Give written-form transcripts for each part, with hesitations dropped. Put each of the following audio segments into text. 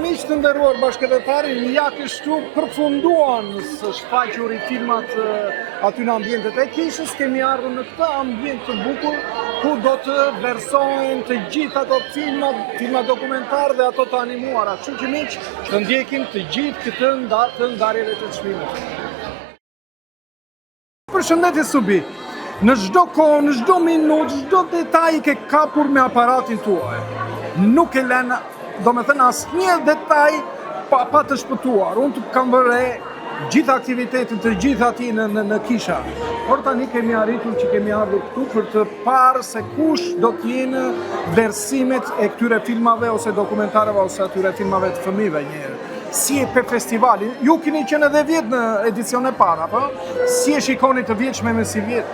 miq të nderuar bashkëdhetarë, ja kështu përfunduan së shfaquri filmat aty në ambientet e kishës, kemi ardhur në këtë ambient të bukur ku do të vlerësohen të gjithë ato filma dokumentar dhe ato të animuara. Kështu që miq, të ndjekim të gjithë këtë ndarjeve të çmimit. Përshëndetje Subi. Në çdo kohë, në çdo minutë, çdo detaj ke kapur me aparatin tuaj. Nuk e lënë, domethënë asnjë detaj pa të shpëtuar. Unë kam vëre gjithë aktivitetin të gjithë aty në kisha. Por tani kemi arritur që kemi ardhur këtu për të parë se kush do të jenë vlerësimet e këtyre filmave ose dokumentareve ose atyre filmave të fëmijëve një herë. Si e pe festivali? Ju keni qenë edhe vjet në edicione para, po? Si e shikoni të vjetshme me si vjet?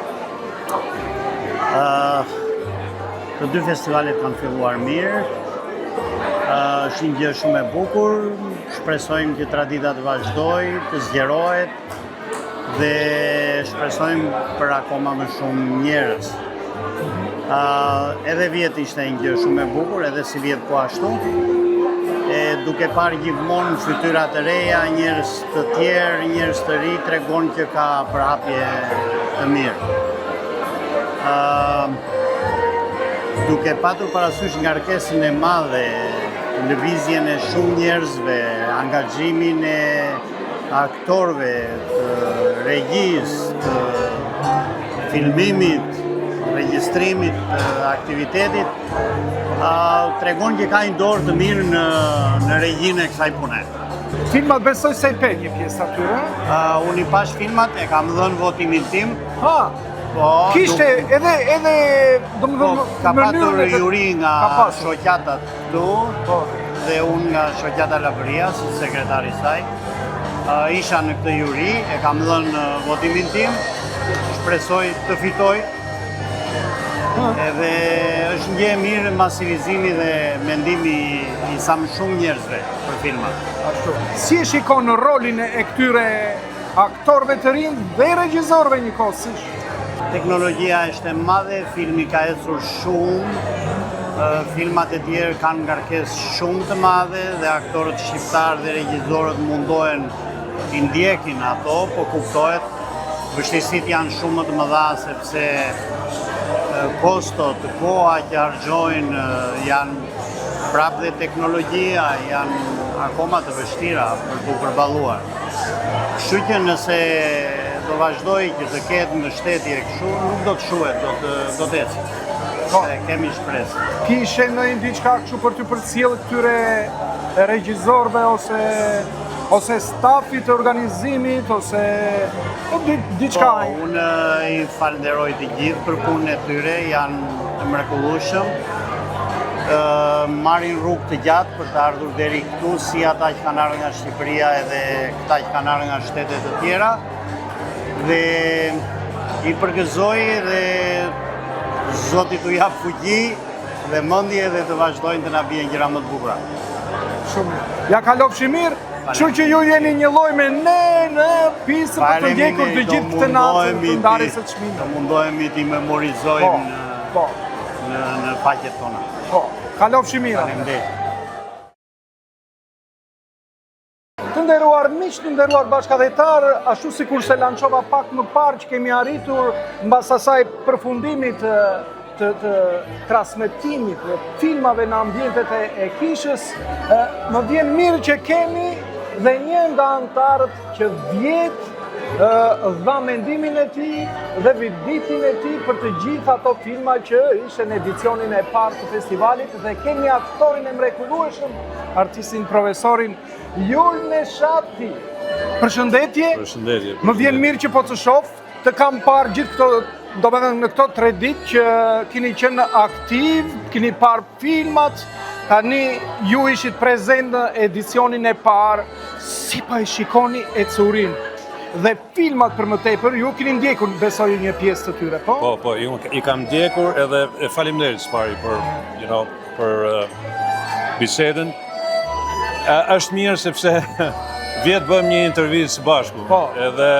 Të dy festivalet kanë filluar mirë, është një gjë shumë e bukur, shpresojmë që tradita të vazhdojë, të zgjerohet dhe shpresojmë për akoma më shumë njerëz. Edhe vjet ishte një gjë shumë e bukur, edhe si vjet po ashtu. Duke parë gjithmonë fytyra të reja, njerëz të tjerë, njerëz të ri, tregon që ka përhapje të mirë. Duke patur parasysh ngarkesën e madhe, lëvizjen e shumë njerëzve, angazhimin e aktorëve, të regjisë, të filmimit, regjistrimit, të aktivitetit, tregon që ka një dorë të mirë në regjinë e kësaj pune. Filmat besoj se i pe një pjesë atyre? Unë i pash filmat, e kam dhënë votimin tim. Kishte edhe domethënë ka patur juri nga shoqatat këtu dhe unë nga shoqata Lavëria, si sekretari i saj. Isha në këtë juri, e kam dhënë votimin tim, shpresoj të fitoj. Edhe është një mirë masivizimi dhe mendimi i sa më shumë njerëzve për filmat. Ashtu. Si e shikon rolin e këtyre aktorëve të rinj dhe regjisorëve njëkohësisht? Teknologjia është e madhe, filmi ka ecur shumë, filmat e tjerë kanë ngarkesë shumë të madhe dhe aktorët shqiptarë dhe regjisorët mundohen t'i ndjekin ato, po kuptohet, vështirësitë janë shumë më të mëdha sepse kostot, koha që harxojnë janë prapë dhe teknologjia janë akoma të vështira për t'u përballuar. Kështu që nëse do vazhdoj që të ketë mbështetje kështu, nuk do të shuhet, do të ecë. Kemi shpresë. Kishe ndonjë diçka kështu për t'u përcjellë këtyre regjisorëve ose stafit të organizimit ose diçka? Unë i falenderoj të gjithë për punën e tyre, janë të mrekullueshëm. Marrin rrugë të gjatë për të ardhur deri këtu, si ata që kanë ardhur nga Shqipëria edhe këta që kanë ardhur nga shtete të tjera. Dhe i përgëzoj dhe Zoti t'u jap fuqi dhe mendje dhe të vazhdojnë të na bien gjëra më të bukura. Shumë. Ja kalofshi mirë. Kështu që ju jeni një lloj me ne në pistë për të ndjekur të gjithë këtë natë të ndarjes së çmimit. Të mundohemi t'i memorizojmë në faqet tona. Kalofshi mirë. Faleminderit. Të nderuar miq, të nderuar bashkëdhetar, ashtu sikur se lançova pak më parë që kemi arritur mbas asaj përfundimit të transmetimit të filmave në ambientet e kishës, më vjen mirë që kemi dhe një nga anëtarët që vjet dha mendimin e tij dhe vizitin e tij për të gjithë ato filma që ishte në edicionin e parë të festivalit dhe kemi aktorin e mrekullueshëm, artistin profesorin Jul Neshati. Përshëndetje. Përshëndetje. Më vjen mirë që po të shoh, të kam parë gjithë këto, domethënë në këto 3 ditë që keni qenë aktiv, keni parë filmat, tani ju ishit prezent në edicionin e parë, si pa e shikoni ecurin. Dhe filmat për më tepër, ju keni ndjekur, besoj një pjesë të tyre, po? Po, i kam ndjekur edhe faleminderit Spari për bisedën. Është mirë sepse vjetë bëjmë një intervistë së bashku. Edhe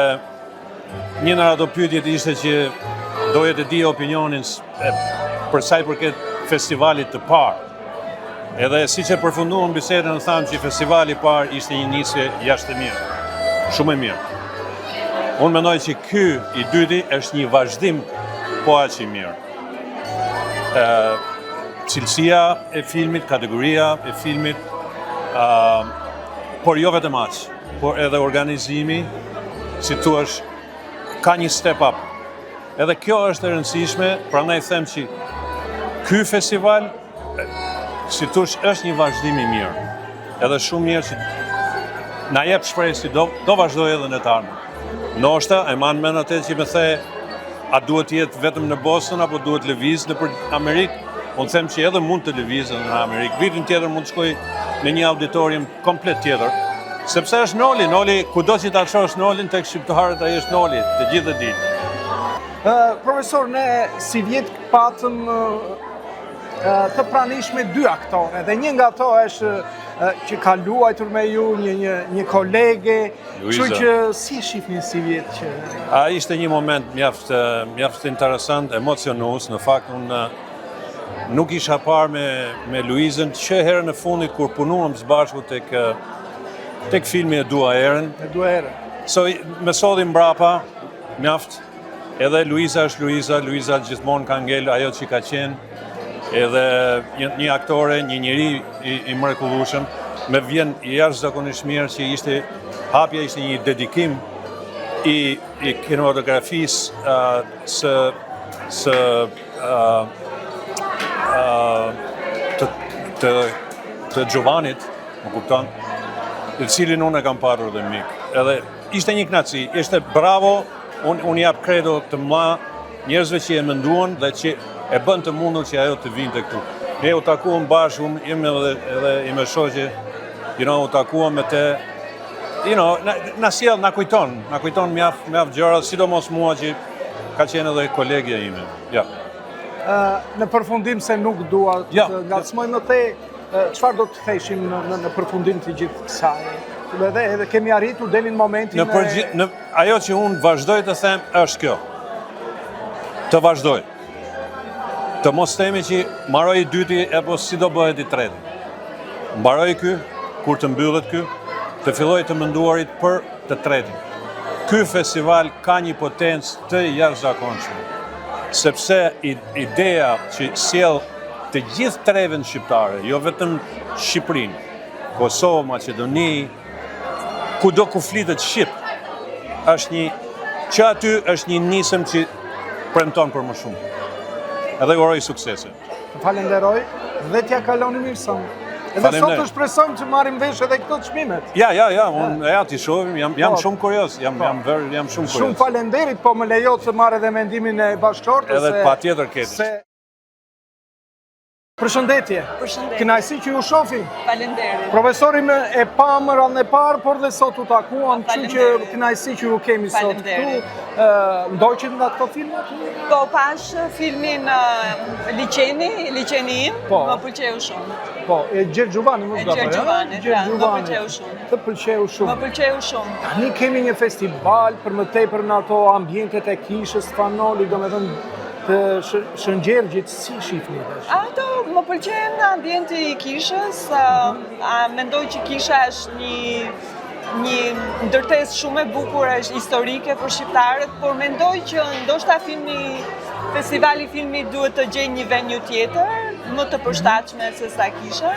një nga ato pyetjet ishte që doja të di opinionin për sa i përket festivalit të parë. Edhe si që përfunduam bisedën, thamë që festivali i parë ishte një nisje jashtë e mirë, shumë e mirë. Unë mendoj që ky i dyti është një vazhdim po aq i mirë. Cilësia e filmit, kategoria e filmit, por jo vetëm aq, por edhe organizimi, si thua, ka një step up. Edhe kjo është e rëndësishme, prandaj them që ky festival, si thush, është një vazhdim i mirë. Edhe shumë mirë që na jep shpresë si do vazhdoj edhe në të ardhmen. Ndoshta e man mend atë që më the, a duhet të jetë vetëm në Boston apo duhet lëviz nëpër Amerikë? Unë them që edhe mund të lëvizë në Amerikë. Vitin tjetër mund të shkoj në një auditorium komplet tjetër. Sepse është Noli, kudo që ta shohësh Nolin tek shqiptarët ai është Noli, të gjithë e dinë. Profesor, ne si vjet patëm të pranishme dy aktore, dhe një nga ato është që ka luajtur me ju, një kolege, kështu që si shihni si vjet që... A ishte një moment mjaft interesant, emocionues, në fakt unë nuk isha parë me Luizën që herën e fundit kur punuam së bashku tek filmi E Dua Erën. E Dua Erën. So me sodhi mbrapa, mjaft, edhe Luiza është Luiza gjithmonë ka ngel ajo që ka qenë, edhe një aktore, një njeri i mrekullueshëm, me vjen jashtëzakonisht mirë që hapja ishte një dedikim i kinematografisë të Giovanit, më kupton, i cilin unë e kam parur dhe mik. Edhe ishte një kënaqësi, ishte bravo, unë jap kredo të njerëzve që e menduan dhe që e bën të mundur që ajo të vinte këtu. Ne u takuam bashkë, jemi edhe i me shoqe, u takuam me te, na sjell, na kujton mjaft gjëra, sidomos mua që ka qenë edhe kolegja ime. Ja. Në përfundim se nuk dua të ngacmoj më te, çfarë do të theshim në përfundim të gjithë kësaj? Edhe kemi arritur deri në momentin ajo që unë vazhdoj të them është kjo. Të vazhdoj. Të mos themi që mbaroj i dyti apo si do bëhet i treti. Mbaroj ky, kur të mbyllet ky, të filloj të menduarit për të tretin. Ky festival ka një potencë të jashtëzakonshme, sepse ideja që sjell të gjithë treven shqiptare, jo vetëm Shqipërinë, Kosovë, Maqedoni, kudo ku flitet shqip, që aty është një nisëm që premton për më shumë. Edhe uroj suksese. Falenderoj dhe t'ja kaloni mirë son. Edhe sot të shpresojmë që marrim vesh edhe këto çmimet. Ja, unë t'i shohim, jam shumë kurioz, jam shumë kurioz. Shumë falenderit, po më lejo të marrë edhe mendimin e bashkëshortës. Edhe patjetër keti. Përshëndetje. Kënaqësi që ju shohim. Falenderit. Profesori e pamër anë e parë, por dhe sot u takuam, kështu që kënaqësi që ju kemi sot këtu. Ndoqët nga këto filmat? Po, pash filmin Liçeni im, më pëlqeu shumë. Po, e Gjergj Giovani më zgjat. Më pëlqeu shumë. Të pëlqeu shumë. Më pëlqeu shumë. Tani kemi një festival për më tepër në ato ambientet e kishës Fanoli, domethënë të Shëngjergjit, si shihni tash? Ato më pëlqen ambienti i kishës, mendoj që kisha është një ndërtesë shumë e bukur, është historike për shqiptarët, por mendoj që ndoshta festivali filmi duhet të gjejë një venue tjetër, më të përshtatshme se sa kisha.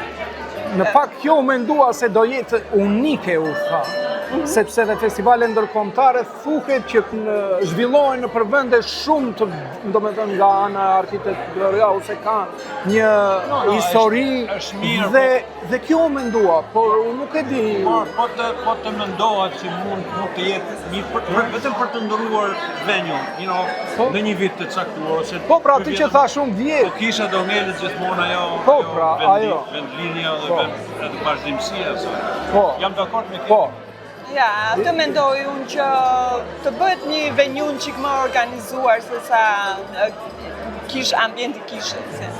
Në fakt kjo mendua se do jetë unike, u tha, sepse dhe festivale ndërkombëtare thuhet që zhvillohen në përvende shumë të, domethënë nga ana arkitektonia ose kanë një histori dhe kjo mendua, por unë nuk e di. Po të mendohet që mund të jetë vetëm për të ndëruar venue, në një vit të caktuar ose. Po pra aty që thash unë vjet. Po kisha do ngelet gjithmonë ajo. Po pra ajo. Vendlinja edhe vazhdimësia. Po. Jam dakord me këtë. Po. Ja, të mendoj unë që të bëhet një venue çik më organizuar se sa ambienti kishës.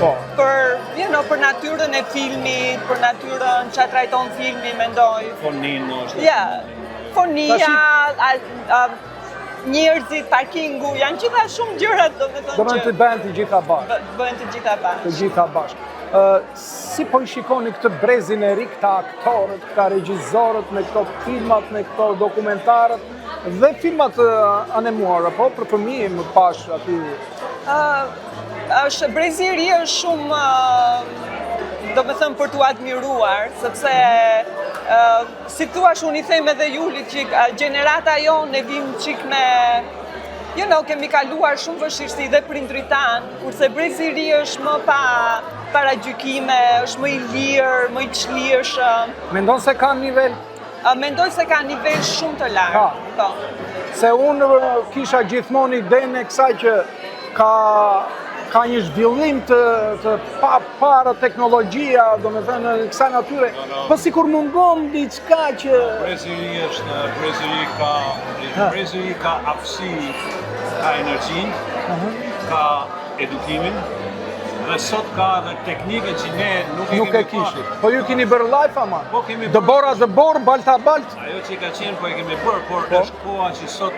Po. Për natyrën e filmit, për natyrën që trajton filmi, mendoj. Fonin është. Ja, fonia, njerëzit, parkingu, janë gjitha shumë gjëra, domethënë të bëhen të gjitha bashkë. Bëhen të gjitha bashkë. Të gjitha bashkë. si po i shikoni këtë brezin e ri, këta aktorët, këta regjisorët, me këto filmat, me këto dokumentarët, dhe filmat animuara, po për fëmijë më pash aty. Është brezi i ri është shumë do me thëmë për t'u admiruar, sepse si thuash unë i them edhe Julit që gjenerata jonë e vim qik me kemi kaluar shumë vështirësi dhe prindrit tanë, kurse brezi i ri është më para gjykime, është më i lirë, më i çlirshëm. Mendon se ka nivel? Mendoj se ka nivel shumë të lartë. Po. Se unë kisha gjithmonë idenë e kësaj që ka një zhvillim të para teknologjia, do me thënë në kësaj natyre, po sikur mungon diçka që... Brezi i ri ka aftësi, ka energjinë, ka edukimin, dhe sot ka dhe teknike që ne nuk e kishim. Po ju keni bërë live ama? Po kemi bërë. Dëbora, balta balt? Ajo që ka qenë po e kemi bërë, por është koha që sot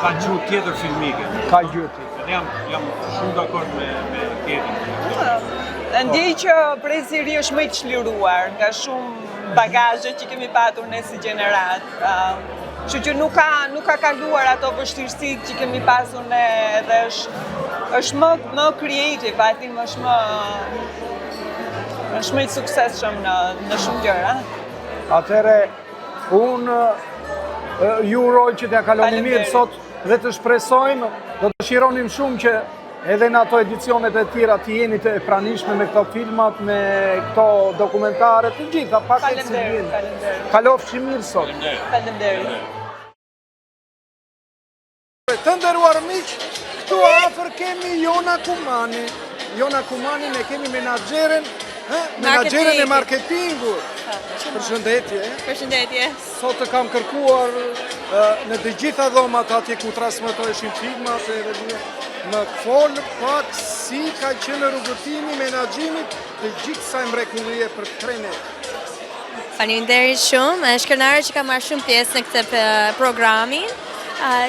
ka gjuhë tjetër filmike. Ka gjuhë. Jam shumë dakord me Ketin. Ndjej që brezi i ri është më i çliruar nga shumë bagazhe që kemi patur ne si gjenerat. Kështu që nuk ka kaluar ato vështirësitë që kemi pasur ne, dhe është më creative, I think është më i suksesshëm në shumë gjëra. Atëre, unë ju uroj që t'ja kaloni mirë sot dhe të shpresojmë, do të shironim shumë që edhe në ato edicionet e tjera të jeni të pranishme me këto filmat, me këto dokumentare, të gjitha, pak e cilin. Kalofshi mirë sot. Faleminderit. Të nderuar miq, këtu afër kemi Jona Kumani. Jona Kumani ne kemi menaxherin e marketingut. Përshëndetje. Përshëndetje. Sot të kam kërkuar në të gjitha dhomat atje ku transmetoheshin filmat edhe më fol pak si ka qenë rrugëtimi menaxhimit të gjithë kësaj mrekullie për trenet. Faleminderit shumë. Është kënaqur që kam marrë shumë pjesë në këtë programin.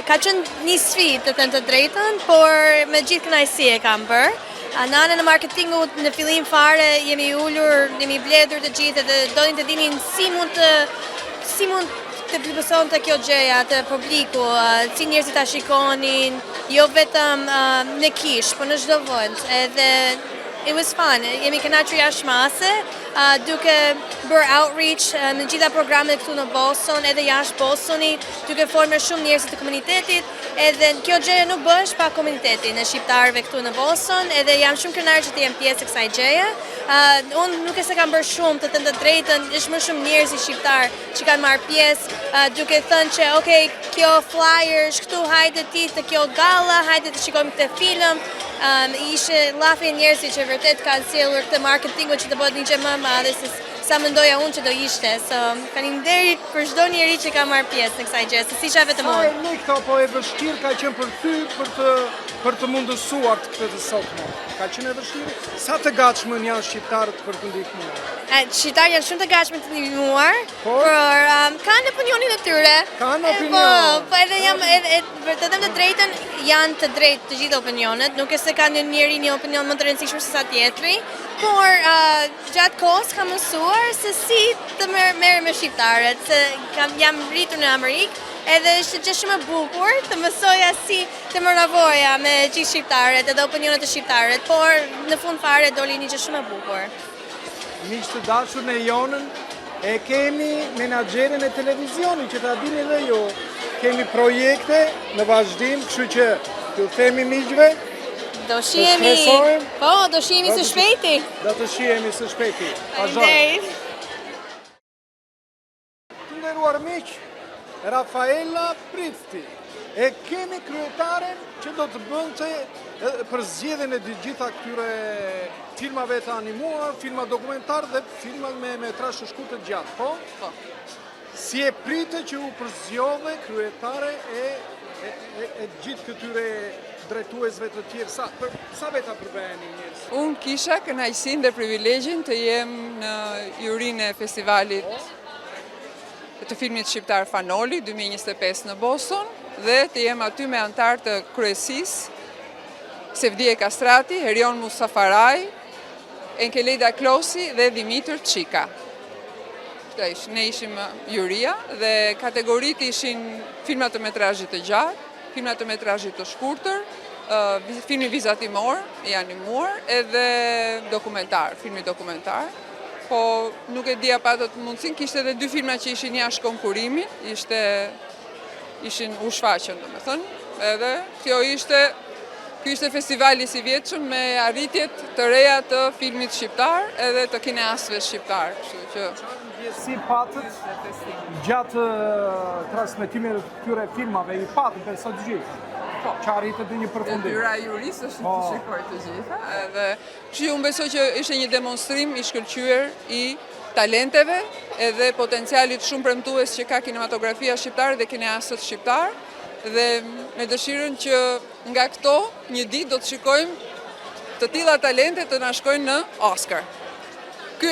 Ka qenë një sfidë të thënë të drejtën, por me gjithë kënaqësi e kam bërë. Në anën e marketingut në fillim fare jemi ulur, jemi bledhur të gjithë dhe donin të dinin si mund të plotësonte kjo gjëja të publiku, si njerëzit ta shikonin, jo vetëm në kish, por në çdo vend. Edhe it was fun. Jemi kënaqur jashtëmase, duke bërë outreach në gjitha programet këtu në Boston, edhe jashtë Bostonit, duke folur me shumë njerëz të komunitetit, edhe kjo gjëja nuk bësh pa komunitetin e shqiptarëve këtu në Boston, edhe jam shumë kënaqur që të jem pjesë e kësaj gjëje. Unë nuk e se kam bërë shumë të të drejtën, është më shumë njerëz shqiptar që kanë marrë pjesë, duke thënë që okay, kjo flyer është këtu, hajde ti të kjo galla, hajde të shikojmë këtë film. Ishe llafi njerëzit që vërtet kanë sjellur këtë marketingu që të bëhet një gjë më e madhe se sa mendoja unë që do ishte. Faleminderit për çdo njeri që ka marrë pjesë në kësaj gjë, se si isha vetëm unë. Sa e këto po e vështirë ka qenë për ty për të mundësuar këtë të sotme? Ka qenë e vështirë? Sa të gatshëm janë shqiptarët për të ndihmuar? Shqiptarët janë shumë të gatshëm të ndihmuar, por kanë opinionin e tyre. Kanë opinion. Po edhe të them të drejtën, janë të drejtë të gjitha opinionet, nuk e se ka njëri një opinion më të rëndësishëm se sa tjetri, por gjatë kohës kam mësuar se si të merrem me shqiptarët, se jam rritur në Amerikë, edhe është gjë shumë e bukur të mësoja si të mëravoja me gjithë shqiptarët edhe opinionet e shqiptarët, por në fund fare doli një gjë shumë e bukur. Miq të dashur në Jonën, e kemi menaxherin e televizionit që ta dini edhe ju. Kemi projekte në vazhdim, kështu që t'ju themi miqve, do shihemi. Po, do shihemi së shpejti. Do të shihemi së shpejti. Faleminderit. Të nderuar miq, Rafaela Pritzti. E kemi kryetaren që do të bënte për zgjedhjen e të gjitha këtyre filmave të animuar, filma dokumentar dhe filma me metrazh të shkurtër të gjatë, po? Po. Si e pritë që u përzgjodhe kryetare e gjithë këtyre drejtuesve të tjerë, sa veta përbeheni njerëz? Unë kisha kënaqësinë dhe privilegjin të jem në jurinë e festivalit të filmit shqiptar Fanoli 2025 në Boston dhe të jem aty me antar të kryesisë, Sevdije Kastrati, Herion Musafaraj, Enkeleda Klosi dhe Dimitër Çika. Ne ishim juria dhe kategoritë ishin filma të metrazhit të gjatë, filma të metrazhit të shkurtër, filmi vizatimor, i animuar, edhe dokumentar, filmi dokumentar. Po nuk e dia patët mundësin, kishte edhe 2 filma që ishin jashtë konkurimit, ishin u shfaqën, domethënë, edhe ky ishte festivali si vjetshëm me arritjet të reja të filmit shqiptar edhe të kineastëve shqiptar, kështu që Si patët gjatë transmetimit të këtyre filmave, i patët besoj të gjithë. Që arritët dhe një përfundim. Detyra e jurisë është të shikoj të gjitha. Edhe që unë besoj që ishte një demonstrim i shkëlqyer i talenteve edhe potencialit shumë premtues që ka kinematografia shqiptare dhe kineastët shqiptar. Dhe me dëshirën që nga këto një ditë do të shikojmë të tilla talente të na shkojnë në Oscar. Ky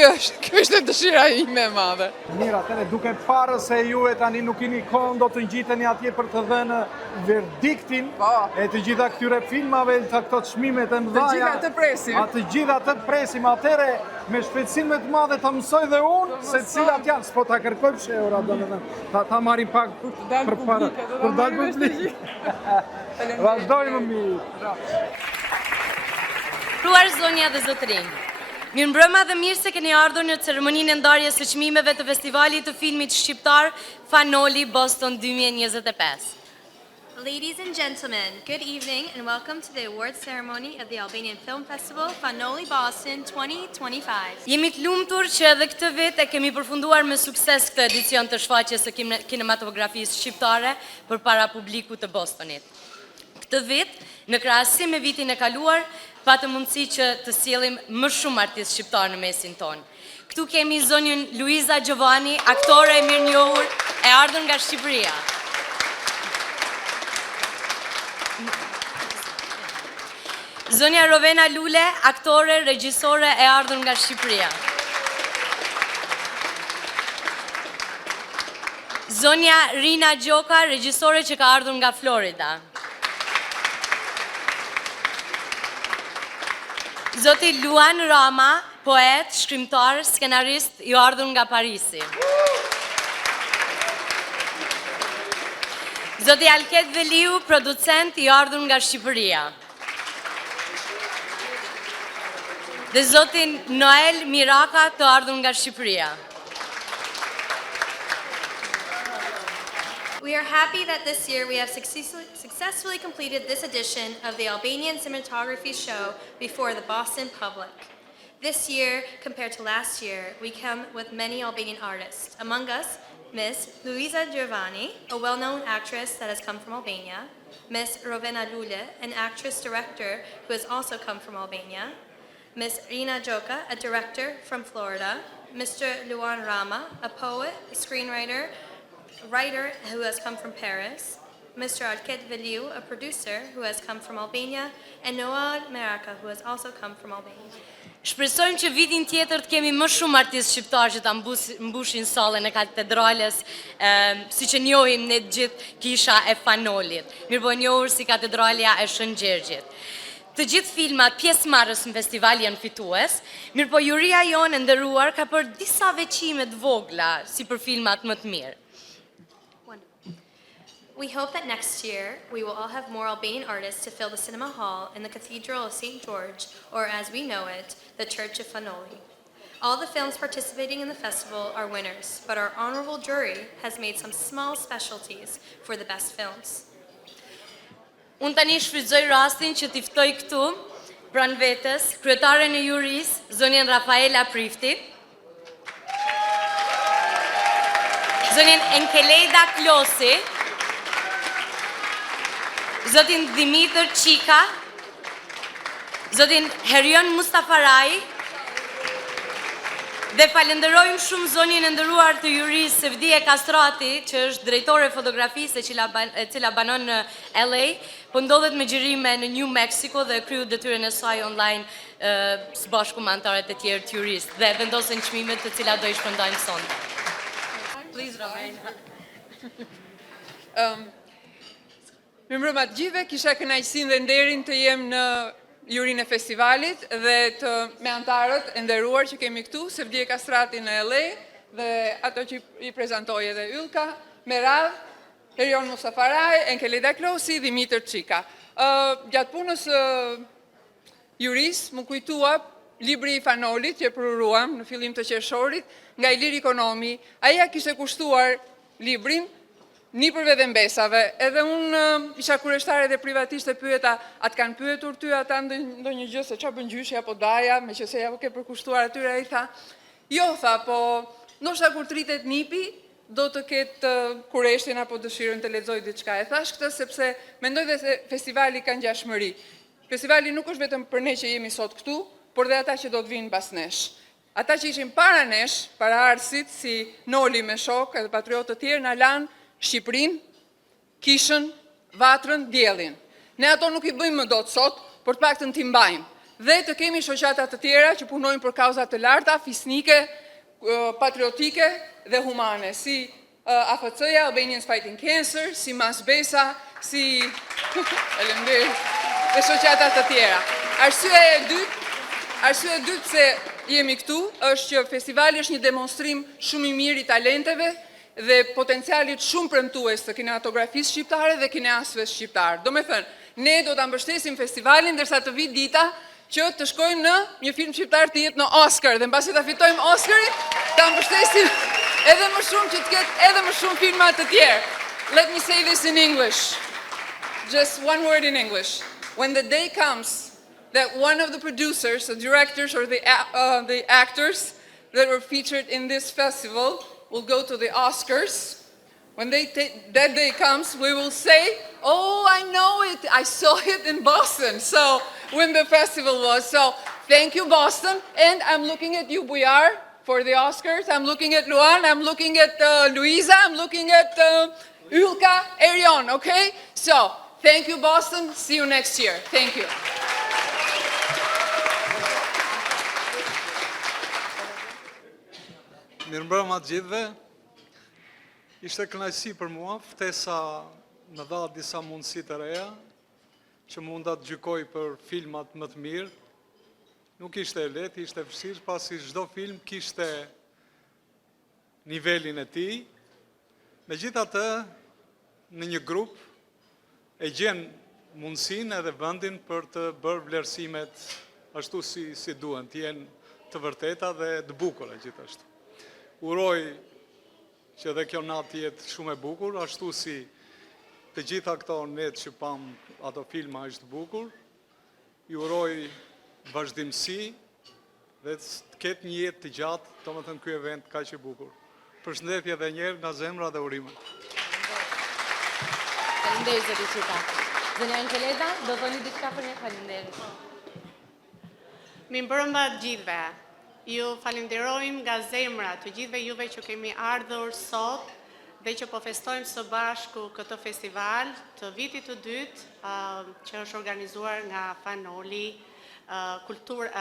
është dëshira ime e madhe. Mirë, atëre duke parë se ju tani nuk keni kohë do të ngjiteni atje për të dhënë verdiktin e të gjitha këtyre filmave, të këto çmimet e mëdha. Të gjitha të presim. Të gjitha të presim. Atëre me shpejtësinë më të madhe ta mësoj dhe unë se cilat janë, s'po ta kërkoj fshehura domethënë. Ta marrim pak përpara. Për dalë publik. Vazhdojmë mirë. Nderuar zonja dhe zotërinj. Mirëmbrëma dhe mirë se keni ardhur në ceremoninë e ndarjes së çmimeve të festivalit të filmit shqiptar Fanoli Boston 2025. Ladies and gentlemen, good evening and welcome to the award ceremony of the Albanian Film Festival Fanoli Boston 2025. Jemi të lumtur që edhe këtë vit e kemi përfunduar me sukses këtë edicion të shfaqjes së kinematografisë shqiptare përpara publikut të Bostonit. Këtë vit, në krahasim me vitin e kaluar, patëm mundësi që të sjellim më shumë artistë shqiptar në mesin tonë. Këtu kemi zonjën Luiza Gjovani, aktore e mirënjohur e ardhur nga Shqipëria. Zonja Rovena Lule, aktore, regjisore e ardhur nga Shqipëria. Zonja Rina Gjoka, regjisore që ka ardhur nga Florida. Zoti Luan Rama, poet, shkrimtar, skenarist, i ardhur nga Parisi. Zoti Alket Veliu, producent, i ardhur nga Shqipëria. Dhe zoti Noel Miraka, të ardhur nga Shqipëria. We are happy that this year we have successfully completed this edition of the Albanian Cinematography Show before the Boston public. This year, compared to last year, we come with many Albanian artists. Among us, Ms. Luiza Giovanni, a well-known actress that has come from Albania, Ms. Rovena Lule, an actress-director who has also come from Albania, Ms. Rina Gjoka, a director from Florida, Mr. Luan Rama, a poet, a screenwriter, writer who has come from Paris, Mr. Alket Veliu, a producer who has come from Albania, and Noel Meraka, who has also come from Albania. Shpresojmë që vitin tjetër të kemi më shumë artistë shqiptarë që ta mbushin sallën e katedrales, siç e njohim ne të gjithë kisha e Fanolit, mirëponjohur si katedralja e Shën Gjergjit. Të gjithë filmat pjesëmarrës në festival janë fitues, mirëpo juria jonë e nderuar ka për disa veçime të vogla si për filmat më të mirë. We hope that next year we will all have more Albanian artists to fill the cinema hall in the Cathedral of St. George, or as we know it, the Church of Fanoli. All the films participating in the festival are winners, but our honorable jury has made some small specialties for the best films. Unë tani shfrytëzoj rastin që t'i ftoj këtu, pranë vetes, kryetaren e jurisë, zonjen Rafaela Prifti, zonjen Enkeleda Klosi, zotin Dimitër Çika, zotin Herion Mustafaraj, dhe falenderojmë shumë zonjën e nderuar të jurisë Sevdie Kastrati, që është drejtore e fotografisë e cila banon në LA, po ndodhet me xhirime në New Mexico dhe kryu detyrën e saj online së bashku me anëtarët e tjerë të jurisë dhe vendosen çmimet të cilat do i shpërndajmë sonte. Please, Rovena. Mirëmbrëma të gjithëve, kisha kënaqësinë dhe nderin të jem në jurinë e festivalit dhe me antarët e nderuar që kemi këtu, Sevdje Kastrati në LA dhe ato që i prezantoj edhe Ylka, Merad, Herion Musafaraj, Enkelida Klosi, Dimitër Çika. Gjatë punës juris, më kujtua libri i Fanolit që pruruam në fillim të qershorit nga Ilir Ikonomi. Aja kishte kushtuar librin një përve dhe mbesave, edhe unë isha kureshtare dhe privatiste pyeta, atë kanë pyetur ty ata ndo një gjë se qa bën gjyshi apo daja, me që se ja po ke përkushtuar atyre, i tha, jo, tha, po, ndoshta kur tritet nipi, do të ketë kureshtin apo dëshirën të lexoj diçka. E thash këtë sepse mendoj dhe se festivali ka ngjashmëri. Festivali nuk është vetëm për ne që jemi sot këtu, por dhe ata që do të vinë pas nesh. Ata që ishin para nesh, para arsit, si Noli me shok edhe patriotë të tjerë, na lanë Shqipërinë, Kishën, Vatrën, Diellin. Ne ato nuk i bëjmë më dot sot, por të paktën t'i mbajmë. Dhe të kemi shoqata të tjera që punojnë për kauza të larta, fisnike, patriotike dhe humane, si AFC-ja, Albanians Fighting Cancer, si Masbesa, si dhe shoqata të tjera. Arsyeja e dytë pse jemi këtu është që festivali është një demonstrim shumë i mirë i talenteve dhe potencialit shumë premtues të kinematografisë shqiptare dhe kineastëve shqiptarë. Do me thënë, ne do të mbështesim festivalin ndërsa të vit dita që të shkojmë në një film shqiptar të jetë në Oscar dhe mbasi ta fitojmë Oscarin, ta mbështesim edhe më shumë që të ketë edhe më shumë filma të tjerë. Let me say this in English. Just one word in English. When the day comes that one of the producers, the directors or the actors that were featured in this festival will go to the Oscars. When that day comes, we will say, oh, I know it, I saw it in Boston, so when the festival was. So thank you, Boston, and I'm looking at you, Buyar, for the Oscars. I'm looking at Luan, I'm looking at Luisa, I'm looking at Ylka, Erion, okay? So, thank you, Boston, see you next year. Thank you. Mirëmbrëma të gjithëve. Ishte kënaqësi për mua, ftesa më dha disa mundësi të reja, që mund ta gjykoj për filmat më të mirë. Nuk ishte e lehtë, ishte vështirë, pasi çdo film kishte nivelin e tij. Megjithatë, në një grup e gjen mundësinë edhe vendin për të bërë vlerësimet ashtu si duhen, të jenë të vërteta dhe të bukura gjithashtu. Uroj që edhe kjo natë jetë shumë e bukur, ashtu si të gjitha këto net që pam ato filma është bukur. Ju uroj vazhdimsi dhe të ketë një jetë të gjatë, domethënë ky event kaq i bukur. Përshëndetje edhe një herë nga zemra dhe urimet. Faleminderit zoti Çika. Zonja Angeleda, do thoni diçka për ne? Faleminderit. Mirëmbrëma të gjithëve. Ju falenderojmë nga zemra të gjithëve juve që kemi ardhur sot dhe që po festojmë së bashku këtë festival të vitit të dytë që është organizuar nga Fanoli Culture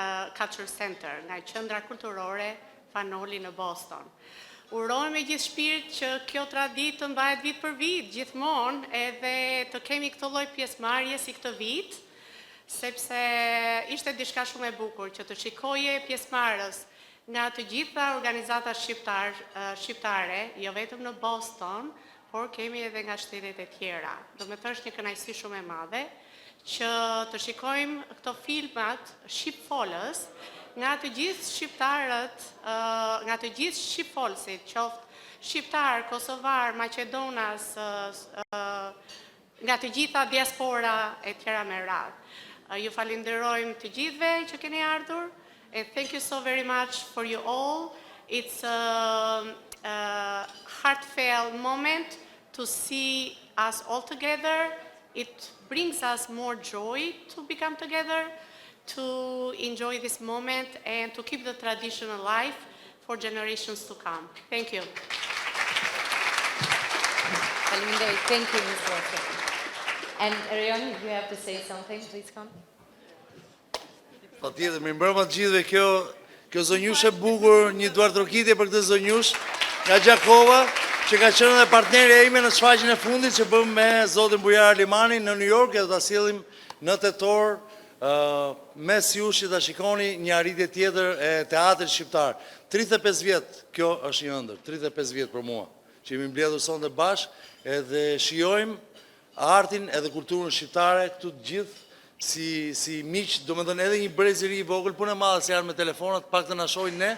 Center, nga qendra kulturore Fanoli në Boston. Urojmë me gjithë shpirt që kjo traditë të mbahet vit për vit, gjithmonë, edhe të kemi këtë lloj pjesëmarrje si këtë vit, sepse ishte diçka shumë e bukur që të shikoje pjesëmarrës nga të gjitha organizata shqiptare, jo vetëm në Boston, por kemi edhe nga shtetet e tjera. Do me thënë është një kënaqësi shumë e madhe që të shikojmë këto filmat shqipfolës nga të gjithë shqiptarët, nga të gjithë shqipfolësit, qoftë shqiptar, kosovar, maqedonas, nga të gjitha diaspora e tjera me radhë. Ju falenderojmë të gjithëve që keni ardhur, and thank you so very much for you all. It's a heartfelt moment to see us all together. It brings us more joy to become together, to enjoy this moment and to keep the tradition alive for generations to come. Thank you. Thank you, Ms. Walker. And Erion, if you have to say something, please come. Patjetër, mirëmbrëma të gjithëve, kjo zonjush e bukur, një duartrokitje për këtë zonjush nga Gjakova, që ka qenë edhe partnerja ime në shfaqjen e fundit që bëm me zotin Bujar Limani në New York, e do ta sjellim në tetor mes jush që ta shikoni një arritje tjetër e teatrit shqiptar. 35 vjet, kjo është një ëndër, 35 vjet për mua, që jemi mbledhur sonte bashkë edhe shijojmë artin edhe kulturën shqiptare këtu të gjithë, si miq, domethënë edhe një brezëri i vogël, punë e madhe se janë me telefonat, pak të na shohin ne.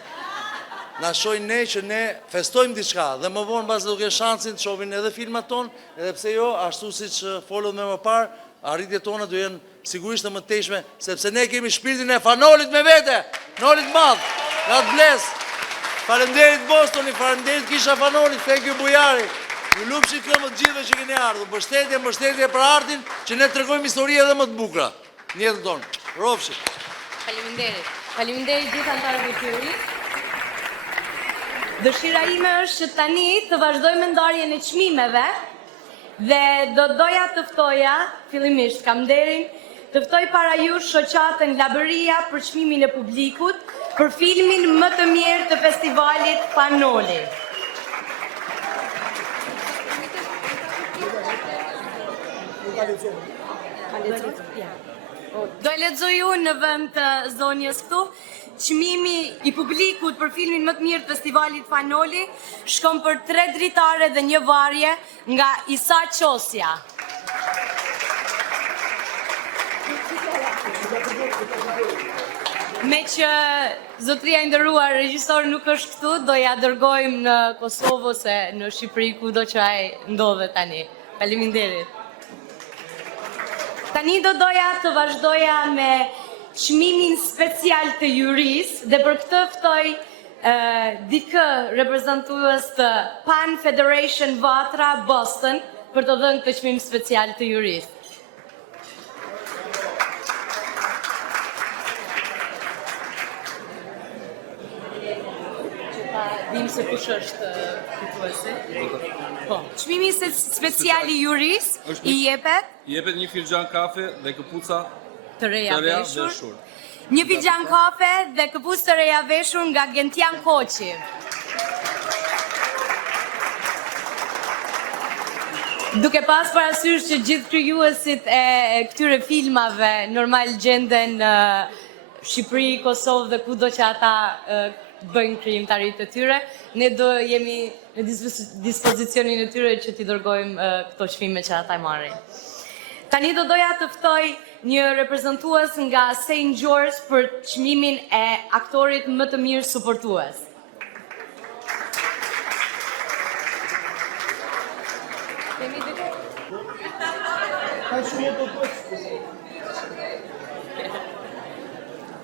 Na shohin ne që ne festojmë diçka dhe më vonë pas do kesh shansin të shohin edhe filmat tonë, edhe pse jo, ashtu siç folëm më parë, arritjet tona do jenë sigurisht të mëtejshme, sepse ne kemi shpirtin e Fanolit me vete, Fanolit madh. God bless. Faleminderit Bostoni, faleminderit Kisha Fanolit, thank you bujari. Ju lupshi këmbë të gjithëve që keni ardhur. Mbështetje për artin që ne tregojmë histori edhe më të bukura në jetën tonë. Rofshi. Faleminderit. Faleminderit gjithë anëtarëve të jurit. Dëshira ime është që tani të vazhdojmë ndarjen e çmimeve dhe do doja të ftoja, fillimisht kam nderin, të ftoj para jush shoqatën Labëria për çmimin e publikut për filmin më të mirë të festivalit Fanoli. Do e lexoj unë në vend të zonjës këtu. Çmimi i publikut për filmin më të mirë të festivalit Fanoli shkon për 3 dritare dhe 1 varje nga Isa Qosja. Me që zotria e nderuar regjisor nuk është këtu, do ja dërgojmë në Kosovë ose në Shqipëri kudo që ai ndodhet tani. Faleminderit. Tani do doja të vazhdoja me çmimin special të juris dhe për këtë ftoj dikë reprezentues të Pan Federation Vatra Boston për të dhënë këtë çmim special të juris. Dim se kush është fituesi. Po, çmimi special i juris i jepet një filxhan kafe dhe këpuca të reja veshur. Një filxhan kafe dhe këpucë të reja veshur nga Gentian Koqi. Duke pas parasysh që gjithë krijuesit e këtyre filmave normal gjenden në Shqipëri, Kosovë dhe kudo që ata bëjnë krijimtaritë e tyre, ne do jemi në dispozicionin e tyre që t'i dërgojmë këto çmime që ata marrin. Tani do doja të ftoj një reprezentues nga St. George për çmimin e aktorit më të mirë suportues.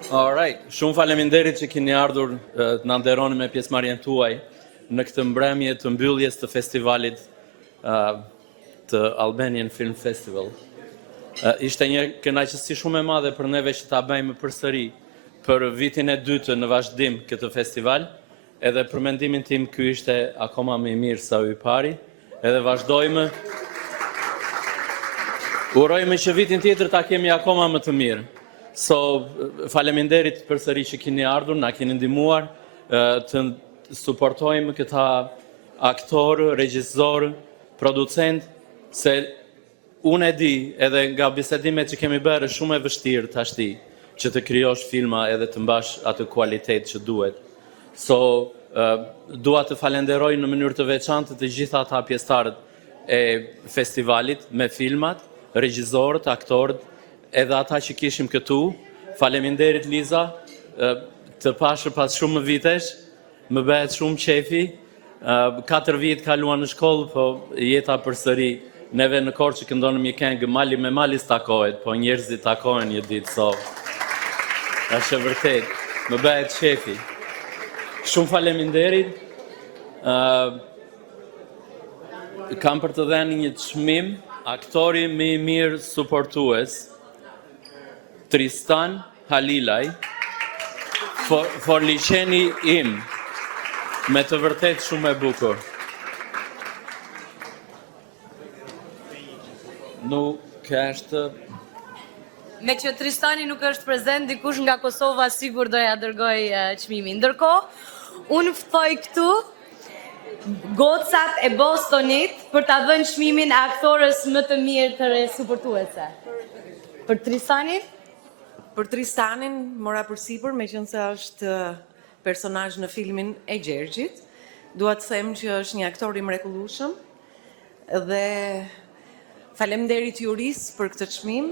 Alright, shumë faleminderit që keni ardhur të na nderoni me pjesëmarrjen tuaj në këtë mbrëmje të mbylljes të festivalit të Albanian Film Festival. Ishte një kënaqësi shumë e madhe për neve që ta bëjmë përsëri për vitin e dytë në vazhdim këtë festival, edhe për mendimin tim ky ishte akoma më i mirë sa i pari, edhe vazhdojmë. Urojmë që vitin tjetër ta kemi akoma më të mirë. So, faleminderit përsëri që keni ardhur, na keni ndihmuar të suportojmë këta aktorë, regjisor, producent, se unë e di edhe nga bisedimet që kemi bërë shumë e vështirë tashti që të krijosh filma edhe të mbash atë kualitet që duhet. So, dua të falenderoj në mënyrë të veçantë të gjitha ata pjesëtarët e festivalit me filmat, regjisorët, aktorët, edhe ata që kishim këtu. Faleminderit Liza, të pashë pas shumë vitesh, më bëhet shumë qefi. 4 vjet kaluan në shkollë, po jeta përsëri. Neve në Korçë këndonëm një këngë mali me mali stakohet, po njerëzit takohen një ditë, so. Është vërtet, më bëhet qefi. Shumë faleminderit. Kam për të dhënë një çmim, aktori më i mirë suportues, Tristan Halilaj, forliqeni im, me të vërtet shumë e bukur. Nuk është... Me që Tristani nuk është prezent, dikush nga Kosova sigur do ja dërgoj çmimin. Ndërkohë, unë ftoj këtu gocat e Bostonit për ta dhënë çmimin e aktorës më të mirë të suportuese. Për Tristanin? Për Tristanin, mora përsipër, me qënë se është personazh në filmin e Gjergjit. Dua të them që është një aktor i mrekullueshëm dhe faleminderit juris për këtë çmim.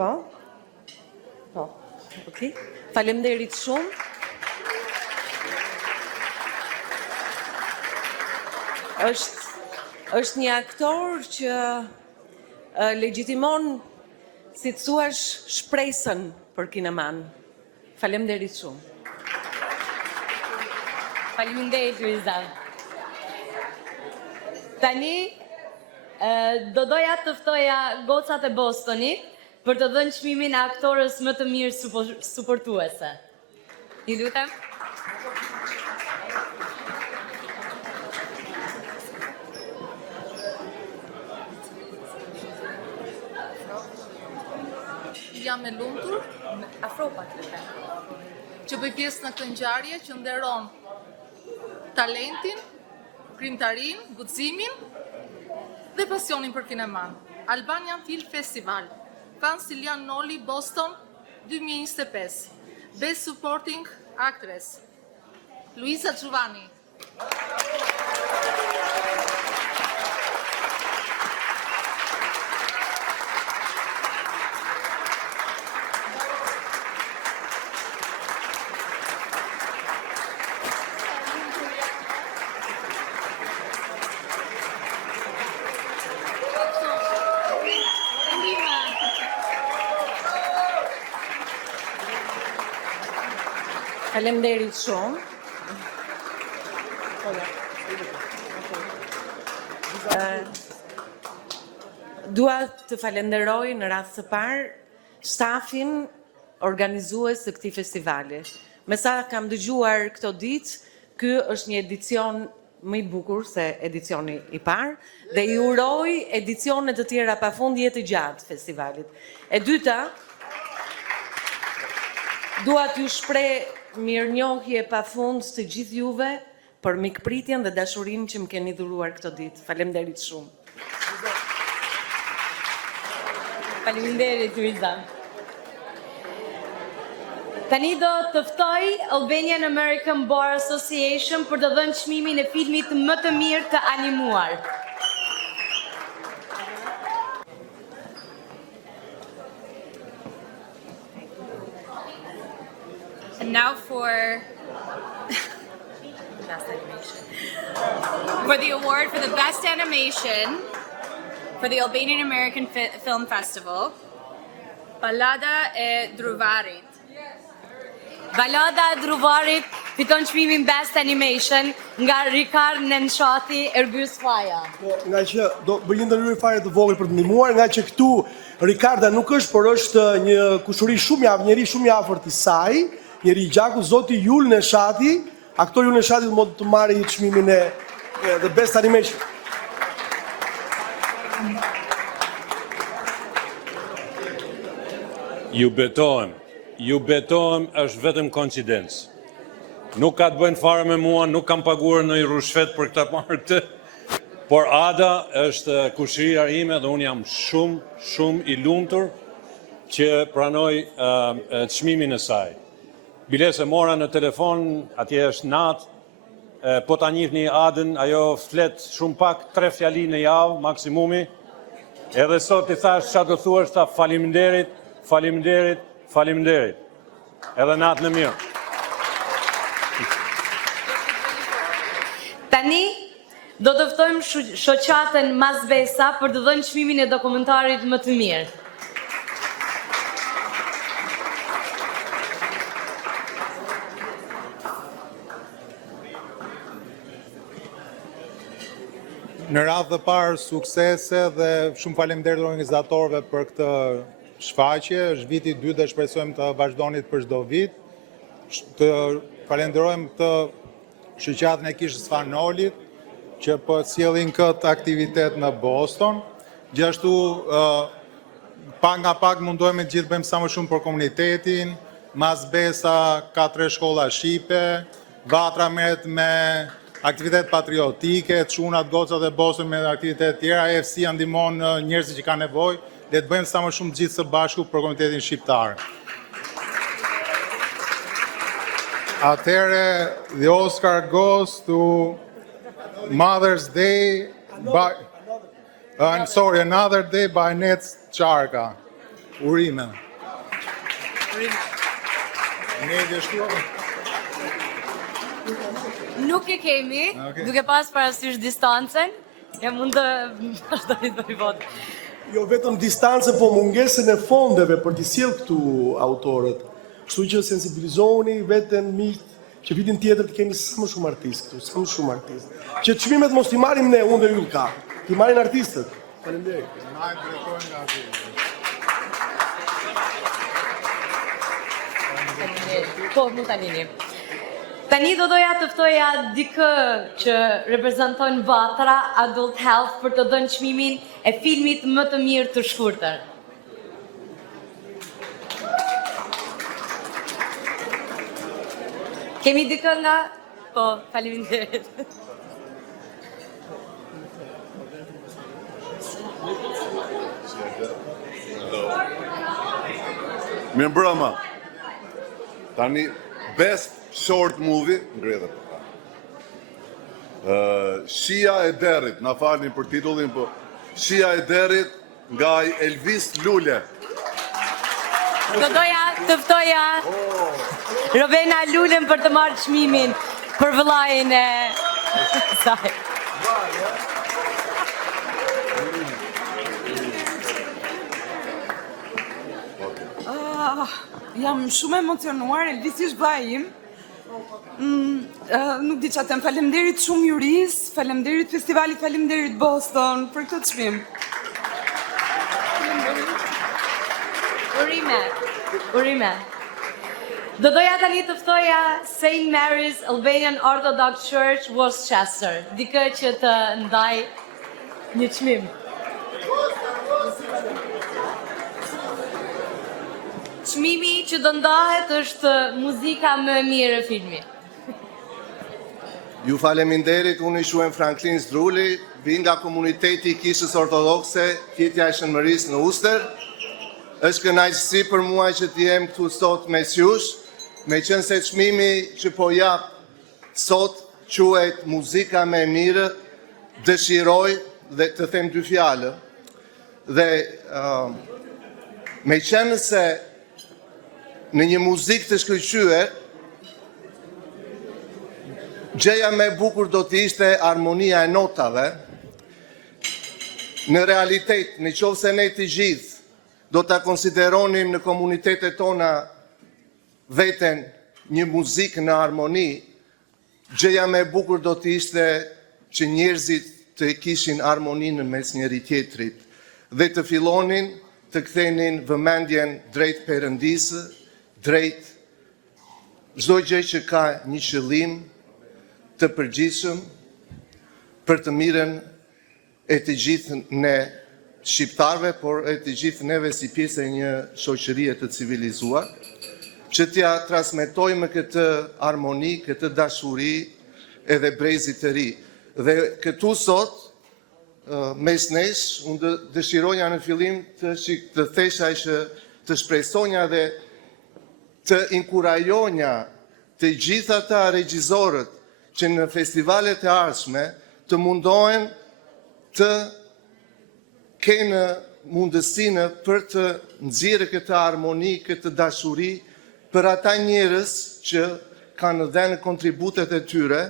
Po? Po. Okej. Faleminderit shumë. Është një aktor që legjitimon, si të thuash, shpresën për kineman. Faleminderit shumë. Faleminderit Luiza. Tani do doja të ftoja gocat e Bostonit për të dhënë çmimin e aktorës më të mirë suportuese. Ju lutem. Jam e lumtur që bëj pjesë në këtë ngjarje që nderon talentin, krijimtarinë, guximin dhe pasionin për kineman. Albanian Film Festival, Fancilian Noli, Boston, 2025. Best Supporting Actress, Luisa Giovanni. Faleminderit shumë. Dua të falenderoj në radhë të parë stafin organizues të këtij festivali. Me sa kam dëgjuar këto ditë, ky është një edicion më i bukur se edicioni i parë dhe i uroj edicione të tjera pafund jetë gjatë festivalit. E dyta, dua t'ju shpreh mirënjohje pafund të gjithë juve për mikpritjen dhe dashurinë që më keni dhuruar këto ditë. Faleminderit shumë. Faleminderit Luiza. Tani do të ftoj Albanian American Bar Association për të dhënë çmimin e filmit më të mirë të animuar. And now for the award for the best animation for the Albanian American Film Festival, Balada e Druvarit. Balada e Druvarit fiton çmimin Best Animation nga Rikard Nenshati Ergys Faja. Nga që do bëj një ndërhyrje fare të vogël për të ndihmuar, nga që këtu Rikarda nuk është, por është një kushuri njeri shumë i afërt i saj, njeri i gjaku, zoti Jul Neshati, aktori Jul Neshati do të marrë çmimin e The Best Animation. Ju betohem është vetëm koincidencë. Nuk ka të bëjnë fare me mua, nuk kam paguar në i rushfet për këta marrë këtë, por Ada është kushëria ime dhe unë jam shumë i lumtur që pranoj çmimin e saj. Biles e mora në telefon, atje është natë, po ta njihni Adën, ajo flet shumë pak, 3 fjali në javë, maksimumi, edhe sot i thash çfarë do thuash, tha faleminderit, edhe natën e mirë. Tani do të ftojmë shoqatën Mazbesa për të dhënë çmimin e dokumentarit më të mirë. Në radhë të parë suksese dhe shumë faleminderit organizatorëve për këtë shfaqje. Është viti i dytë dhe shpresojmë të vazhdonit për çdo vit. Të falenderojmë të shoqatën e kishës Fanolit që po sjellin këtë aktivitet në Boston. Gjithashtu pak nga pak mundohemi të gjithë bëjmë sa më shumë për komunitetin. Mazbesa ka 3 shkolla shqipe, Vatra merret me aktivitet patriotike, çunat, gocat e Boston me aktivitet tjera, EFC ndihmon njerëzit që kanë nevojë le të bëjmë sa më shumë gjithë së bashku për komunitetin shqiptar. Atëherë, the Oscar goes to Mother's Day by... Another Day by Net Qarka. Urime. Nuk e kemi, duke pas parasysh distancen, e mund të vazhdoni të bëj votë. Jo vetëm distancën, po mungesën e fondeve për t'i sjellë këtu autorët. Kështu që sensibilizohuni veten miq që vitin tjetër të kemi sa më shumë artistë këtu, sa më shumë artistë. Që çmimet mos t'i marrim ne, unë dhe Ylka, t'i marrin artistët. Faleminderit. Po, nuk ta lini. Tani do doja të ftoja dikë që reprezenton Vatra Adult Health për të dhënë çmimin e filmit më të mirë të shkurtër. Kemi dikë nga? Po, faleminderit. Mirë mbrëma. Tani, best short movie, ngredhe për ta. Shia e derit, na falni për titullin, po Shia e derit nga Elvis Lule. Do doja të ftoja Robena Lulen për të marrë çmimin për vëllain e saj. Jam shumë emocionuar, Elvisi është vllai im. Nuk di çfarë them, faleminderit shumë juris, faleminderit festivalit, faleminderit Boston për këtë çmim. Urime. Do doja tani të ftoja St. Mary's Albanian Orthodox Church Worcester, dikë që të ndaj një çmim. Çmimi që do ndahet është muzika më e mirë e filmit. Ju faleminderit, unë i quhem Franklin Zdruli, vi nga komuniteti i Kishës Ortodokse, Fjetja e Shënmërisë në Uster. Është kënaqësi për mua që të jem këtu sot mes jush, meqense se çmimi që po jap sot quhet muzika më e mirë, dëshiroj dhe të them dy fjalë. Dhe meqense se në një muzikë të shkëlqyer, gjëja më e bukur do të ishte armonia e notave. Në realitet, nëse ne të gjithë do ta konsideronim në komunitetet tona veten një muzikë në armoni, gjëja më e bukur do të ishte që njerëzit të kishin armoninë mes njëri tjetrit dhe të fillonin të kthenin vëmendjen drejt Perëndisë, drejt çdo gjë që ka një qëllim të përgjithshëm për të mirën e të gjithë ne shqiptarëve, por e të gjithë neve si pjesë e një shoqërie të civilizuar, që t'ja transmetojmë këtë armoni, këtë dashuri edhe brezit të ri. Dhe këtu sot, mes nesh, unë dëshironja në fillim të thesha që të shpresonja dhe të inkurajonja të gjitha ata regjizorët që në festivalet e ardhshme të mundohen të kenë mundësinë për të nxjerrë këtë armoni, këtë dashuri për ata njerëz që kanë dhënë kontributet e tyre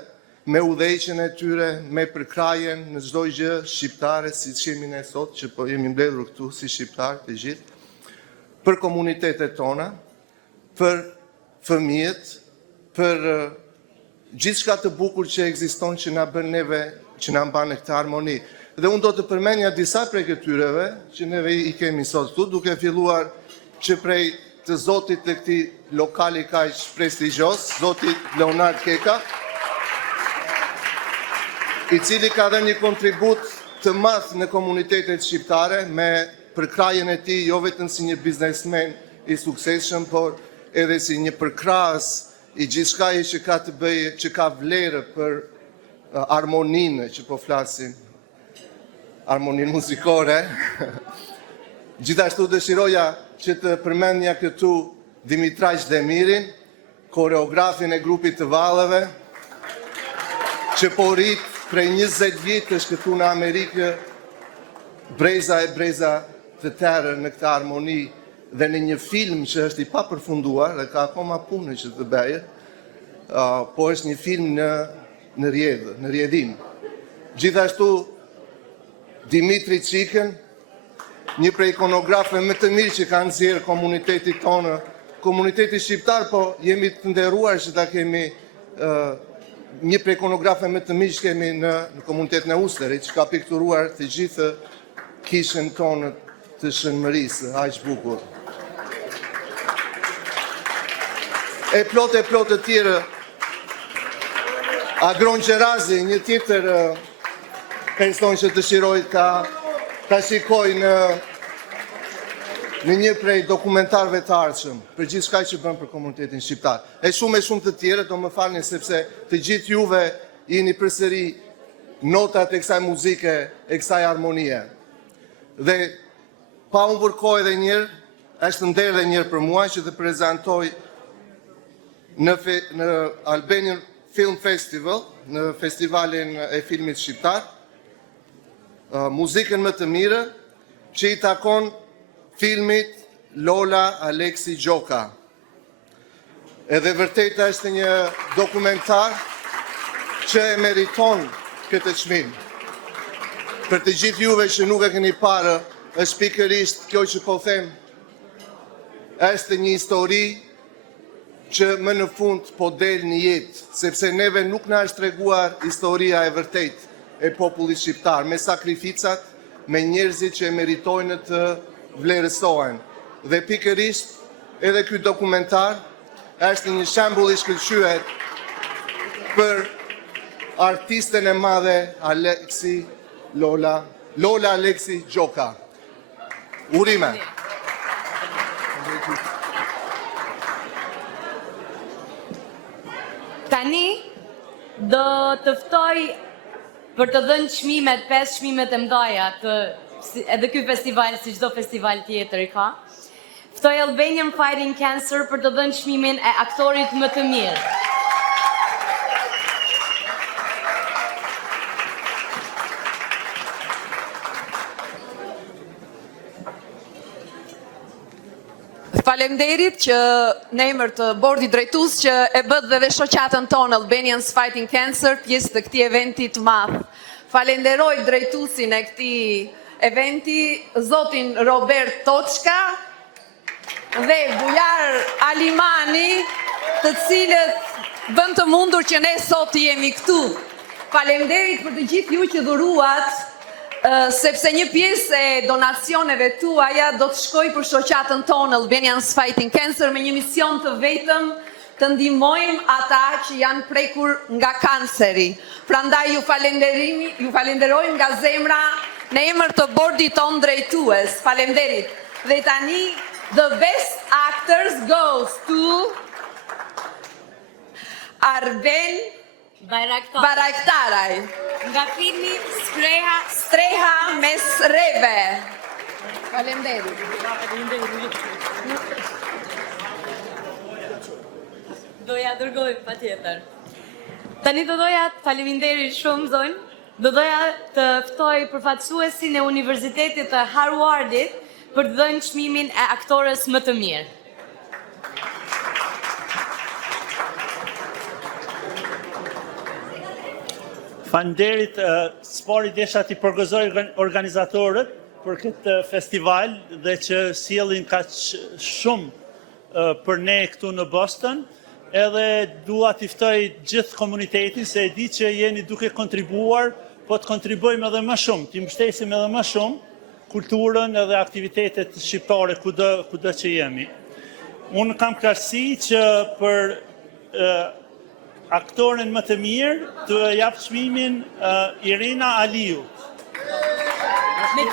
me udhëheqjen e tyre, me përkrajen në çdo gjë shqiptare, siç jemi ne sot që po jemi mbledhur këtu si shqiptarë të gjithë, për komunitetet tona, për fëmijët, për gjithçka të bukur që ekziston që na bën neve, që na mban këtë armoni. Dhe unë do të përmenja disa prej këtyreve që neve i kemi sot këtu, duke filluar që prej të zotit të këtij lokali kaq prestigjos, zotit Leonard Keka, i cili ka dhënë një kontribut të madh në komunitetet shqiptare me përkrajen e tij jo vetëm si një biznesmen i suksesshëm, por edhe si një përkrahës i gjithçkaje që ka të bëjë, që ka vlerë për armoninë që po flasim, armoninë muzikore. Gjithashtu dëshiroja që të përmendja këtu Dimitraj Demirin, koreografin e grupit të Vallëve, që po rrit prej 20 vjetësh këtu në Amerikë, breza e breza të tërë në këtë harmoni dhe në një film që është i papërfunduar dhe ka akoma punë që të bëjë, po është një film në rjedhim. Gjithashtu Dimitri Çikën, një prej ikonografe më të mirë që kanë nxjerrë komunitetit tonë, komuniteti shqiptar, po jemi të nderuar që ta kemi një prej ikonografe më të mirë që kemi në komunitetin e Usterit, që ka pikturuar të gjithë kishën tonë të shënmërisë, aq bukur. E plot të tjerë, Agron Qerazi, një tjetër person që dëshiroj ta shikoj në një prej dokumentarëve të ardhshëm për gjithë shka që bën për komunitetin shqiptar. E shumë të tjere, do më falni sepse të gjithë juve jeni përsëri notat e kësaj muzike, e kësaj harmonie. Dhe pa unë vërkoj dhe njërë, është nder dhe njërë për mua që të prezentoj në Albanian Film Festival, në festivalin e filmit shqiptar, muzikën më të mire që i takon filmit Lola Aleksi Gjoka. Edhe vërtet është një dokumentar që e meriton këtë çmim. Për të gjithë juve që nuk e keni parë, është pikërisht kjo që po them, është një histori që më në fund po del një jetë, sepse neve nuk na është treguar historia e vërtet e popullit shqiptar, me sakrificat, me njerëzit që e meritojnë të vlerësohen. Dhe pikërisht edhe ky dokumentar është një shembull i shkëlqyer për artisten e madhe Lola Aleksi Gjoka. Urime. Tani do të ftoj për të dhënë çmimet, 5 çmimet e mëdha edhe ky festival, si çdo festival tjetër i ka. Ftoj Albanian Fighting Cancer për të dhënë çmimin e aktorit më të mirë. Faleminderit që në emër të bordit drejtues që e bët dhe shoqatën tonë Albanians Fighting Cancer pjesë të këtij eventi të madh. Falenderoj drejtuesin e këtij eventi, zotin Robert Toçka dhe Bujar Alimani, të cilët bën të mundur që ne sot jemi këtu. Faleminderit për të gjithë ju që dhuruat, sepse një pjesë e donacioneve tuaja do të shkoj për shoqatën tonë Albanians Fighting Cancer me një mision të vetëm të ndihmojmë ata që janë prekur nga kanceri. Prandaj ju falenderojmë nga zemra në emër të bordit tonë drejtues. Faleminderit. Dhe tani the best actors goes to Arben Bayraktaraj. Nga filmi Streha mes reve. Faleminderit. Doja dërgoj patjetër. Tani do doja të faleminderit shumë zonjë. Do doja të ftoj përfaqësuesin e Universitetit të Harvardit për të dhënë çmimin e aktorës më të mirë. Faleminderit, s'pari desha t'i përgëzoj organizatorët për këtë festival dhe që sjellin kaq shumë për ne këtu në Boston, edhe dua t'i ftoj gjithë komunitetin se e di që jeni duke kontribuar, po të kontribuojmë edhe më shumë, t'i mbështesim edhe më shumë kulturën edhe aktivitetet shqiptare kudo që jemi. Unë kam kënaqësi që për aktoren më të mirë të jap çmimin Irina Aliu. Me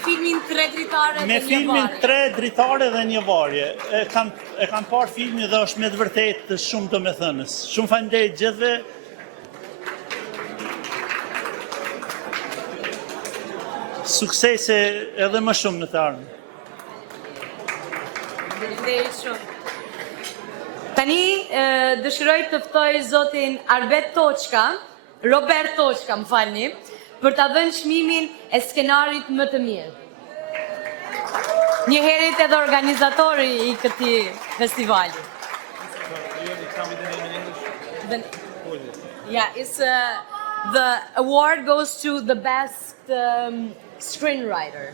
filmin 3 dritare dhe një varje. Me filmin 3 dritare dhe një varje. E kam parë filmin dhe është me të vërtetë shumë domethënës. Shumë faleminderit gjithëve. Suksese edhe më shumë në të ardhmen. Faleminderit shumë. Tani dëshiroj të ftoj zotin Robert Toçka, më falni, për ta dhënë çmimin e skenarit më të mirë. Një herët edhe organizatori i këtij festivali. Yeah, it's the award goes to the best screenwriter.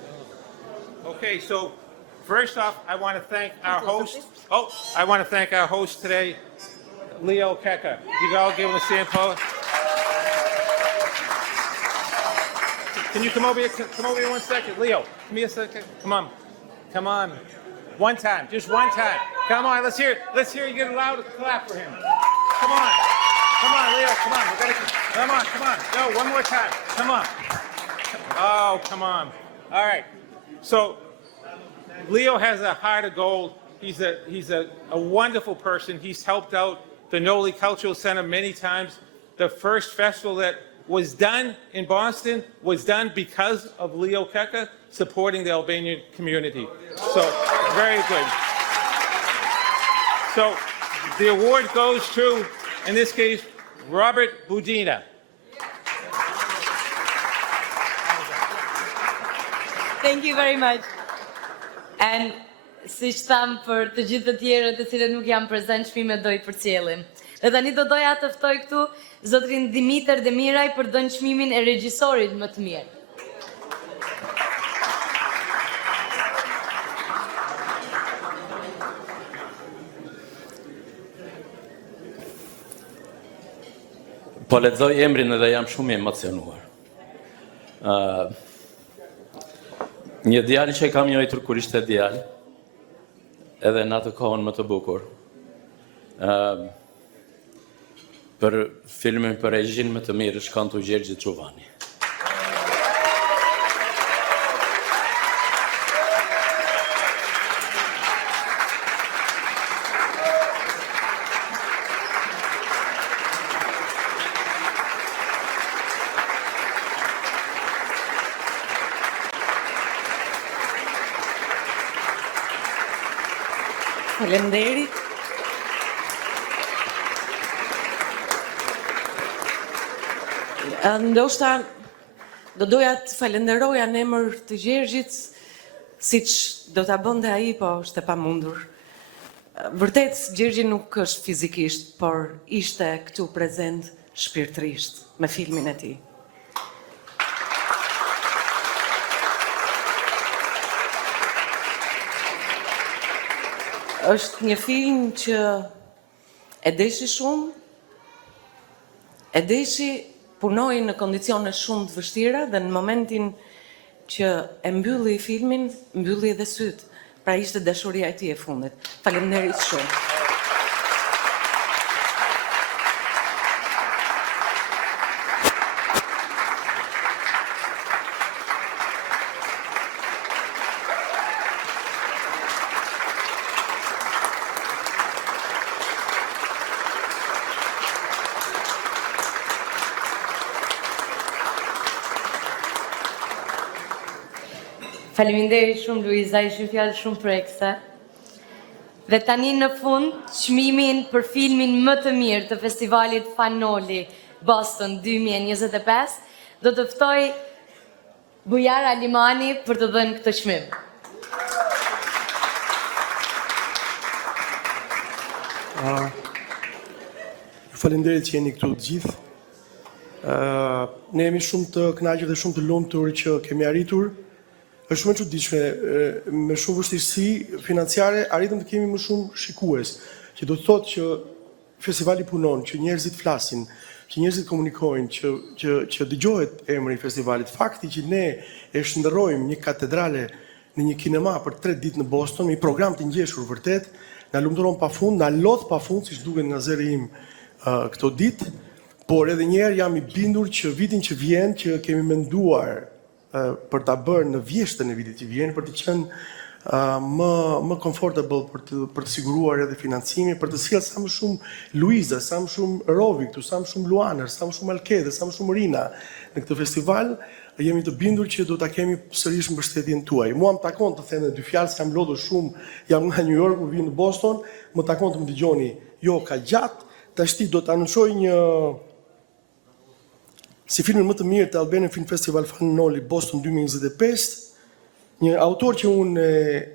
Okay, so first off, I want to thank our host. I want to thank our host today, Leo Keka. You all give him a sample. Can you come over here? Come over here 1 second, Leo. Come here a second. Come on. One time, just one time. Come on, let's hear you get a loud clap for him. Come on, Leo. Come on. Come on. No, one more time. Come on. Oh, come on. All right. So Leo has a heart of gold. He's a wonderful person. He's helped out the Noli Cultural Center many times. The first festival that was done in Boston was done because of Leo Keka supporting the Albanian community. So very good. So the award goes to, in this case, Robert Budina. Thank you very much. And si që thamë për të gjithë të tjerët të cilët nuk janë prezent, çmimet do i përcjellim. Dhe tani do doja të ftoj këtu zotrin Dimiter Demiraj për dhënë çmimin e regjisorit më të mirë. Po lexoj emrin edhe jam shumë i emocionuar. Një djalë që e kam njohur kur ishte djalë, edhe në atë kohën më të bukur. Për filmin për regjin më të mirë shkon tu Gjergji Çuvani. Faleminderit. Ndoshta do doja të falenderoja në emër të Gjergjit, siç do ta bënte ai, po është e pamundur. Vërtet Gjergji nuk është fizikisht, por ishte këtu prezent shpirtërisht me filmin e tij. Është një film që e deshi shumë, e deshi punoi në kondicione shumë të vështira dhe në momentin që e mbylli filmin, mbylli edhe syt. Pra ishte dashuria e tij e fundit. Faleminderit shumë. Faleminderit shumë Luiza, ishin fjalë shumë prekse. Dhe tani në fund, çmimin për filmin më të mirë të festivalit Fanoli Boston 2025, do të ftoj Bujar Alimani për të dhënë këtë çmim. Faleminderit që jeni këtu të gjithë. Ne jemi shumë të kënaqur dhe shumë të lumtur që kemi arritur. Është shumë e çuditshme, me shumë vështirësi financiare arritëm të kemi më shumë shikues, që do të thotë që festivali punon, që njerëzit flasin, që njerëzit komunikojnë, që dëgjohet emri i festivalit. Fakti që ne e shndërrojmë një katedrale në një kinema për 3 ditë në Boston, një program të ngjeshur vërtet, na lumturon pafund, na lodh pafund, siç duket nga zëri im këto ditë, por edhe një herë jam i bindur që vitin që vjen, që kemi menduar për ta bërë në vjeshtën e vitit që vjen, për të qenë më comfortable për të siguruar edhe financimi, për të sjellë sa më shumë Luiza, sa më shumë Rovi këtu, sa më shumë Luaner, sa më shumë Alkede, sa më shumë Rina në këtë festival, jemi të bindur që do ta kemi sërish mbështetjen tuaj. Mua më takon të them 2 fjalë, s'kam lodhur shumë, jam nga New York, vi në Boston, më takon të më dëgjoni, jo ka gjatë, tashti do të anuncioj si filmin më të mirë të Albanian Film Festival Fanoli Boston 2025, një autor që unë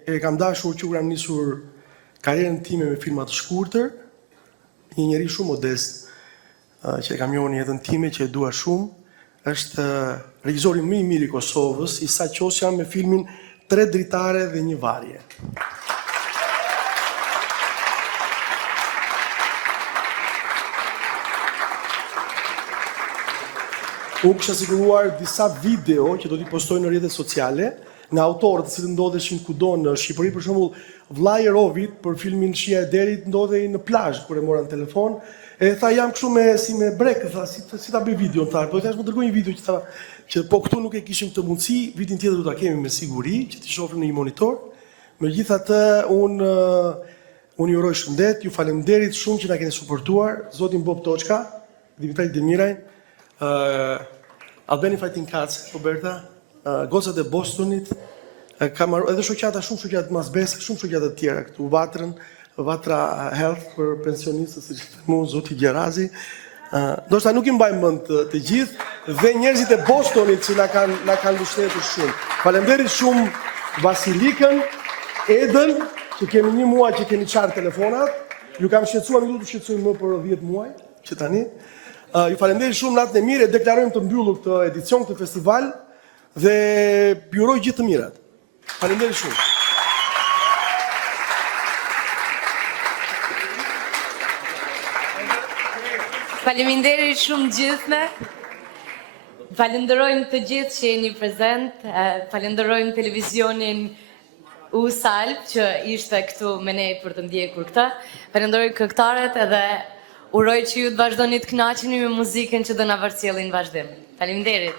e kam dashur, që kam nisur karrierën time me filma të shkurtër, një njeri shumë modest, që e kam njohur në jetën time, që e dua shumë, është regjizori më i mirë i Kosovës, Isa Qosja, me filmin 3 dritare dhe 1 varje. Unë kisha siguruar disa video që do t'i postoj në rrjetet sociale, nga autorët të cilët ndodheshin kudo në Shqipëri, për shembull, vllai i Rovit për filmin Shija e Derit ndodhej në plazh kur e mora në telefon. E tha jam kështu si me brek, tha si ta bëj video, tha, po thash më dërgoj një video që po këtu nuk e kishim këtë mundësi, vitin tjetër do ta kemi me siguri, që t'i shohim në një monitor. Megjithatë unë ju uroj shëndet, ju faleminderit shumë që na keni suportuar, zotin Bob Toçka, Dimitri Demiraj, Albani Fighting Cats, Roberta, gocat e Bostonit, kam edhe shoqata, shumë shoqata Masbesa, shumë shoqata të tjera këtu, Vatra Health për pensionistët, siç themu zoti Gjerazi. Ndoshta nuk i mbaj mend të gjithë dhe njerëzit e Bostonit që na kanë mbështetur shumë. Faleminderit shumë Vasilikën, Edën, që kemi 1 muaj që keni qartë telefonat. Ju kam shqetësuar, nuk do të shqetësoj më për 10 muaj, që tani. Ju faleminderit shumë, natën e mirë, e deklarojmë të mbyllur këtë edicion, këtë festival dhe ju uroj gjithë të mirat. Faleminderit shumë. Faleminderit shumë gjithme. Falenderojmë të gjithë që jeni prezent. Falenderojmë televizionin U-Salb që ishte këtu me ne për të ndjekur këtë. Falenderoj këngëtarët edhe uroj që ju të vazhdoni të kënaqeni me muzikën që do na vërcjellin vazhdim. Faleminderit.